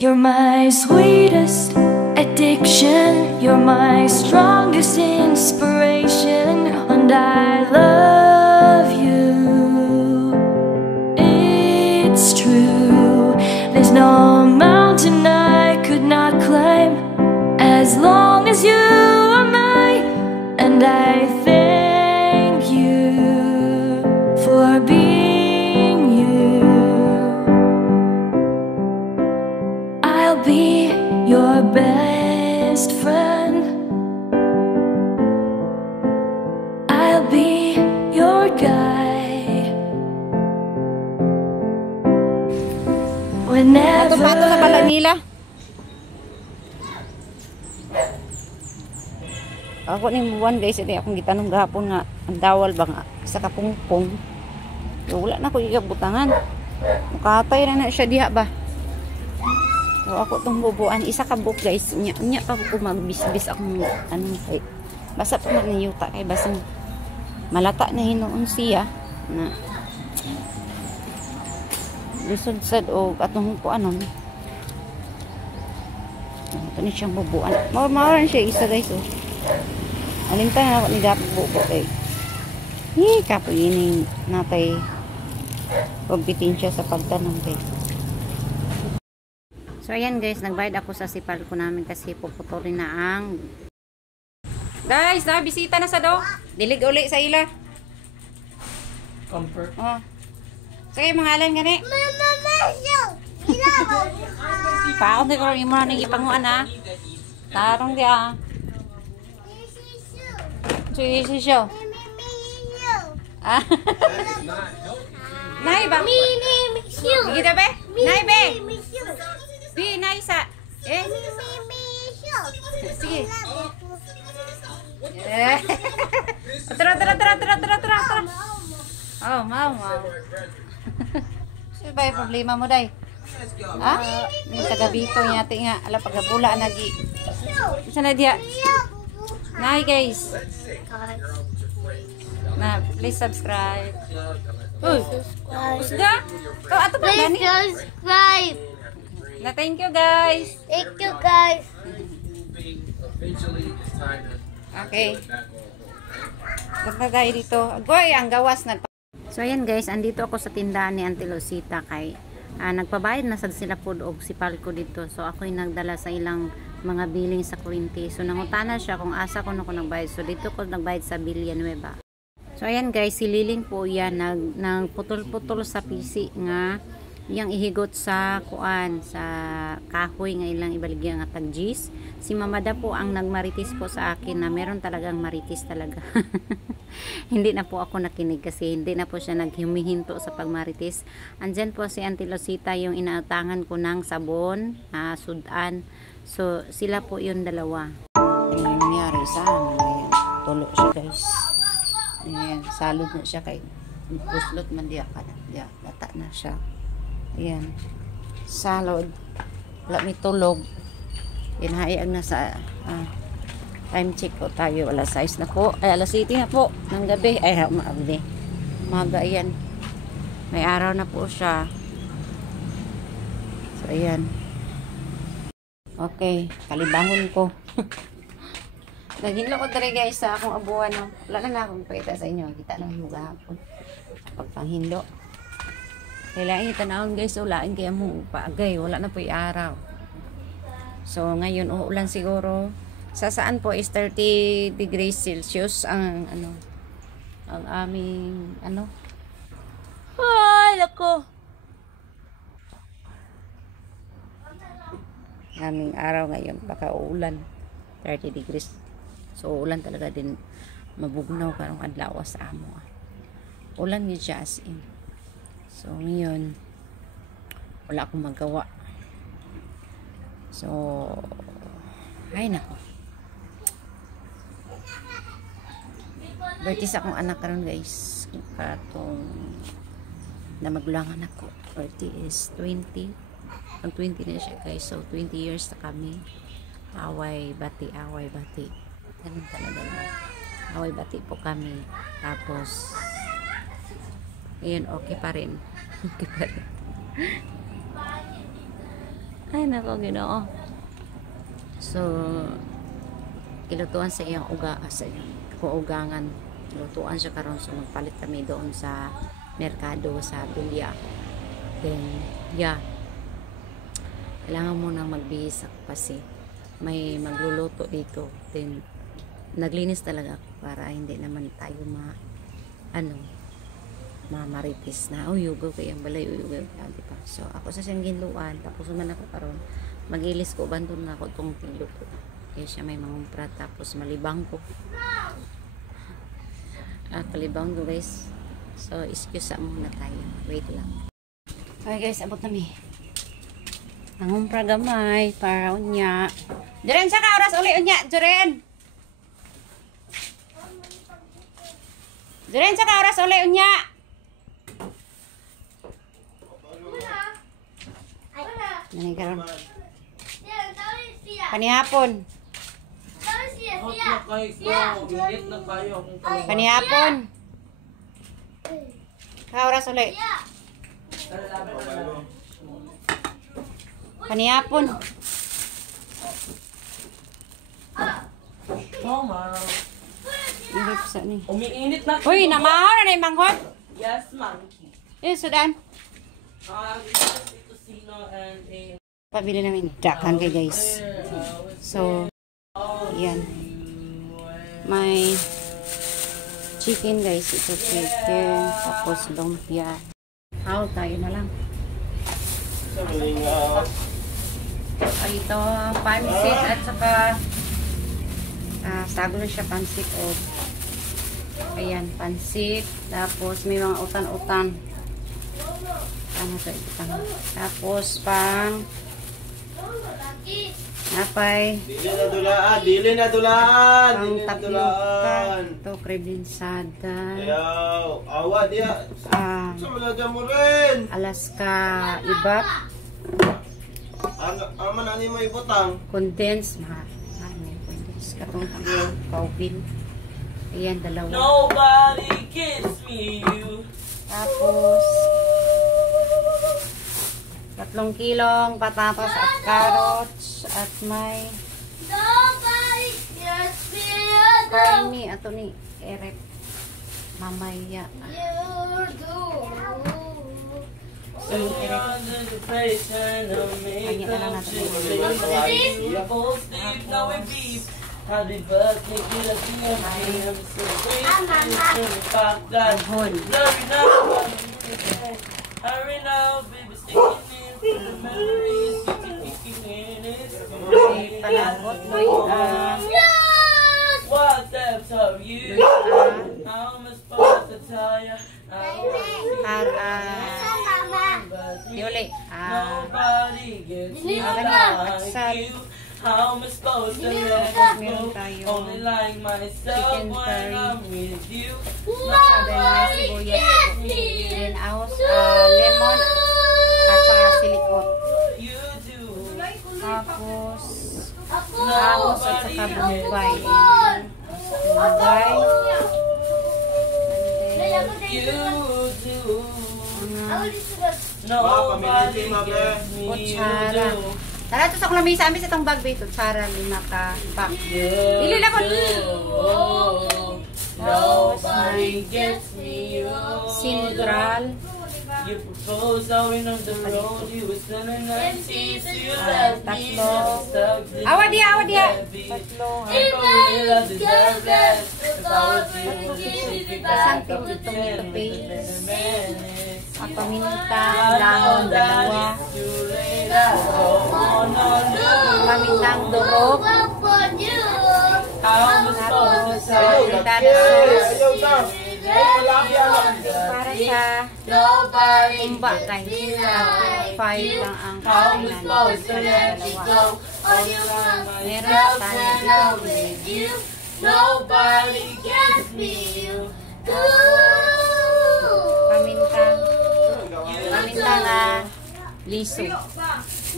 You're my sweetest addiction, you're my strongest inspiration, and I love you. It's true, there's no mountain I could not climb as long as you are mine, and I thank you for being you. I'll be your best friend. I'll be your guide. Whenever Pato sa pala nila. Ako ni buwan guys, ito akong gitanong gahapon nga ang dawal ba nga sa kapungpong. Wala na ko igabutangan. Mukatay na siya diha ba. So ako tong bubuan isa ka book guys. Nya pa ko magbisbis akong anong kay. Basta pa man yuta kay basang malata na hinuon siya na lisod sad og atong ko anon. Ito ni siyang bubuan. Mauran siya isa guys oh. Alintay na ako ni Gapag bubo eh. Kapo yun natay kompetensya sa pagtanong kay. So ayan guys, nagbayad ako sa sipal ko namin kasi puputulin na ang guys, bisita na sa do. Dilig uli sa ila. Comfort. Oh. Sige, mangalan gani. Paon ko rin mo na ipanguan ha. Tarong dia. Si show. Ah. Nai ba? Kita be? Nai be? Bi nai sa. Sige. Tara. Oh, mau. Ano ba yung problema mo, day? Ha? May taga-bito niya, nga. Ala, pagkabula, nagi. Isa na diya. Nay, guys. Na, please subscribe. Uy, usga? Oh, ato pa gani? Please subscribe. Na, thank you, guys. Thank you, guys. Okay. Punta tayo dito. Agoy, ang gawas na. So ayan guys, andito ako sa tindahan ni Auntie Rosita kay nagpabayad na sad sila pod og sipal ko dito. So ako'y nagdala sa ilang mga billing sa kurinti. So nangutana siya kung asa ko na ko nagbayad. So dito ko nagbayad sa Villanueva. So ayan guys, si Liling po yan nang putol-putol sa PC nga yang ihigot sa kuan sa kahoy nga ilang ibaligya nga tagjis. Si Mamada po ang nagmaritis po sa akin na meron talagang maritis talaga. Hindi na po ako nakinig kasi hindi na po siya naghumihinto sa pagmaritis. Andyan po si Auntie Rosita yung inautangan ko ng sabon, sudan. So sila po yung dalawa. Yung nangyari sa amin, tulo siya guys. Ayan, salud na siya kay puslot man diya ka na. Diya, lata na siya. Ayan, salud. Wala may tulog. Inahayag na sa time check po tayo. Alas 6 na po. Ay, alas 7 na po ng gabi. Ay, umaga yan. May araw na po siya. So, ayan. Okay, kalibangon ko. Naghinlo ko talaga guys sa akong abuan. No? Wala na akong pakita sa inyo. Kita lang yung gahapon. Pagpanghinlo. Kailangan itanawin guys. Ulain kaya mo paagay. Wala na po yung araw. So, ngayon, uulan siguro. Sa saan po is 30 degrees Celsius ang ang aming ay lako aming araw ngayon, baka uulan 30 degrees. So ulan talaga din, mabugnaw karong adlaw sa amo. Ulan ni siya in. So ngayon wala akong magawa. So ay nako, birthday sa akong anak karon guys. Katong na magulangan ako. Birthday is 20. Ang 20 na siya guys. So 20 years na kami. Away bati. Ganun talaga na. Away bati po kami. Tapos ayun, okay pa rin. Okay pa rin. Ay, nako, Ginoo. So, kilutuan sa iyang sa iyang kuugangan. Lutuan siya karon, so magpalit kami doon sa merkado sa Bilya. Then, yeah. Kailangan mo nang magbihis ako kasi may magluluto dito. Then, naglinis talaga ako para hindi naman tayo mamaritis na uyugaw kay ang balay uyugaw diba? So ako sa siyang ginluan tapos man ako karon magilis ko bandon na ako tong tilo ko kaya siya may mangumpra tapos malibang ko palibang ko guys, so excuse muna tayo, wait lang. Okay guys, abot nami mangumpra gamay para unya Juren sa ka oras uli unya Juren sa ka oras uli unya Nani karon. Panihapon. Panihapon. Ka oras ulit. Panihapon. Init sa ni. Umiinit na. Uy, namahaw na yung manghot. Yes, monkey. Yes, Sudan. Pabili namin dakan kay guys. So, yan. May chicken guys. Ito chicken. Tapos lumpia. How tayo na lang. Ito, pansit at saka sago na siya pansit o ayan, pansit. Tapos may mga utan-utan. Ano ito? Tapos pang napay Dili na dulaan. pang tapioca. Ito, krebensada. Awa dia. Sumalaga mo rin. Alaska ibap. Aman ani mo ibutang. Condensed. Condensed. Katong kaupin. Ayan, dalawa. Nobody gives me you. Tapos 3 kilong patatas at carrots at may karni ato ni erep mamaya. So, erep. Kanya na lang natin. Ahon. Panagot mo Yuli. How am I supposed to let you go? Only like myself when I'm with you. Then ahos, lemon at saka silikot. You do. Tapos ahos at saka bumbay. Bumbay. You do. Nobody gives me Kutsara. you do. Tara, ito sa kulamisa. Amis itong bag ba ito? Kutsara, 5 ka pack. Dili lang ko. Nobody gets me you. Sindral. You proposed going on the road. You were spending 90s. You left me. Tatlo. Stuck in Awa dia, awa dia. the Tatlo. I deserve less. If I was you, take it back. Isang tomato paste. Man. At paminta, dahon, 2. Pamintang durog. Tapos, fritada sauce. Para sa umba guys. 5 lang ang kainan. Meron tayo dito. Nobody gets me you. Paminta na liso.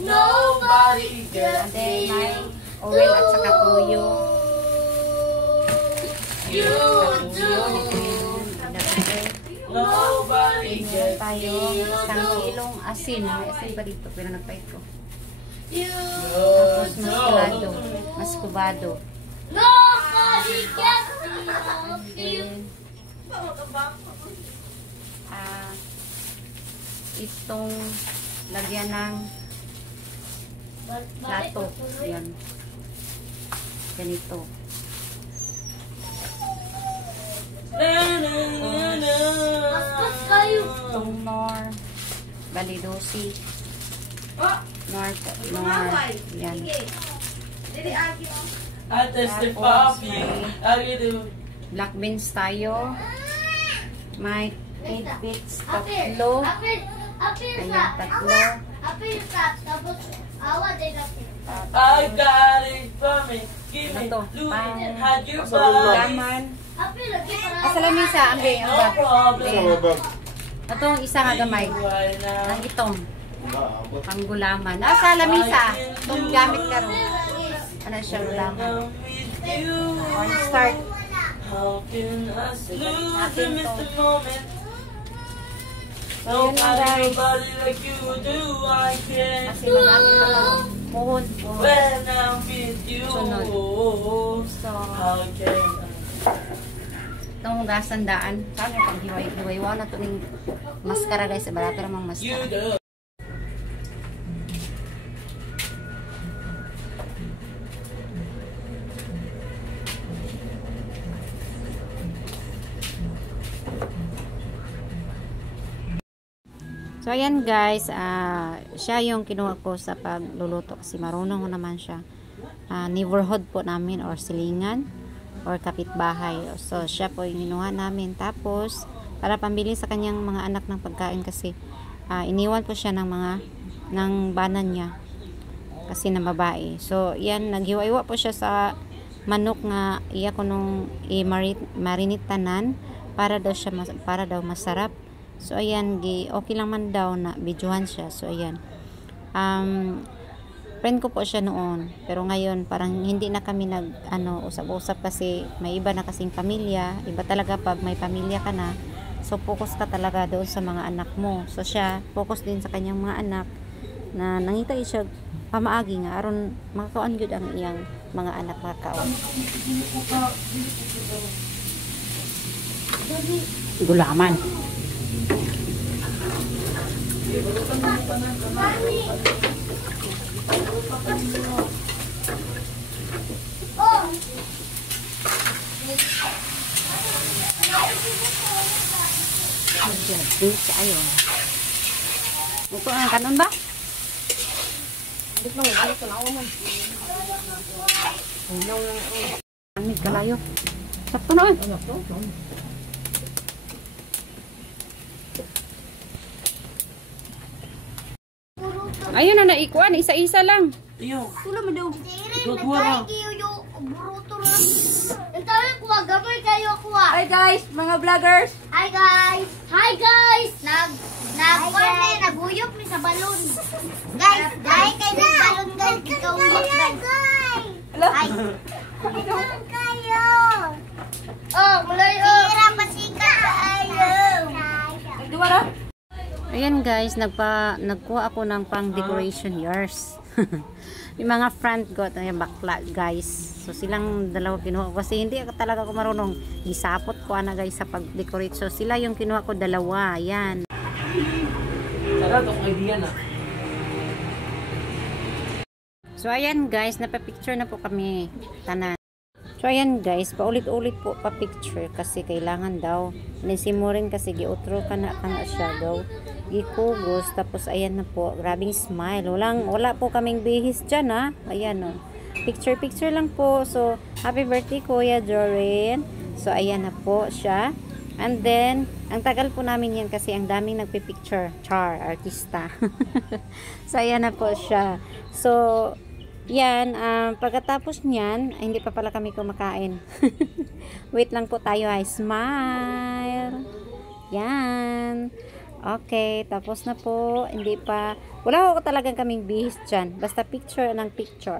Nobody gets And then may oil at saka tuyo. you. Nobody Meron tayo 1 kilong asin. May asin pa dito pero nagpait ko. you. Tapos maskulado. Maskubado. Nobody gets me of you. Itong lagyan ng plato. Yan. Ganito. Bastos kayo. Itong nor. Balidosi. Nor. Yan. I testify for you. I get it. Black beans tayo. May 8 bits. Apir. Tatlo. Apir Ayan, sa. tatlo. Apir sa. Tapos, awa din apir. I got it from it. Give me Ito. Louis. Had your Pang body. laman. Apir lagi para. Sa lamisa. Ang gay. Ang No bag. problem. Itong isa nga gamay. Right now. Ang itong. Panggulaman. Sa lamisa. Itong gamit ka rin. Ano siya gulaman? Cornstarch. How can I lose and miss the moment? So, yun na guys. Nobody like you do, I can't. Kasi marami naman. Puhon. When I'm with you, Sunod. So, how can I? itong gasandaan. Kami pang hiway-hiway na ito ng maskara guys. Barato namang You maskara. do. So, ayan guys, siya yung kinuha ko sa pagluluto kasi marunong naman siya. Neighborhood po namin or silingan or kapitbahay. So, siya po yung kinuha namin. Tapos, para pambili sa kanyang mga anak ng pagkain kasi iniwan po siya ng banan niya kasi na babae. So, yan, naghiwa-iwa po siya sa manok nga iya ko nung i-marinitanan para daw masarap. So, ayan, okay lang man daw na videohan siya. So, ayan. Friend ko po siya noon. Pero ngayon, parang hindi na kami usap-usap kasi may iba na kasing pamilya. Iba talaga pag may pamilya ka na. So, focus ka talaga doon sa mga anak mo. So, siya, focus din sa kanyang mga anak na nangita siya pamaagi nga. Aron, makakaon yun ang iyang mga anak makakaon. Gulaman. Oh! Jadi ayo. Ito ang kanon ba? Amig kalayo. Sakto na eh. Ayun na naikuan, isa-isa lang. Iyo. Tula mo daw. Dua lang. Bruto lang. Ang tayo kuha, gamay kayo kuha. Hi guys, mga vloggers. Hi guys! Hi guys! Naguyop ni sa balon. Guys, dahil kayo ng balon guys, ikaw guys. Hello. Hi. Kayo. Oh, mulay oh. Tira pasika kayo. Nagduwara? Ayan guys, nagkuha ako ng pang decoration yours. Yung mga front got na bakla guys. So silang dalawa kinuha ko kasi hindi talaga ako marunong. Isapot ko ana guys sa pag-decorate. So sila yung kinuha ko dalawa. Ayan. Sarap ang idea na. So ayan guys, napapicture na po kami tanan. So ayan guys, paulit-ulit po pa-picture kasi kailangan daw. Nisimurin kasi giutro ka na siya daw. Gikugos, tapos ayan na po, grabing smile. Wala po kaming bihis dyan ha. Ayan o. Picture lang po. So, happy birthday Kuya Jorin. So, ayan na po siya. And then, ang tagal po namin yan kasi ang daming nagpipicture. Char, artista. So, ayan na po siya. So, yan, pagkatapos niyan, ay, hindi pa pala kami kumakain. Wait lang po tayo ay smile. Yan. Okay, tapos na po. Hindi pa. Wala ko talagang kaming bihis dyan. Basta picture ng picture.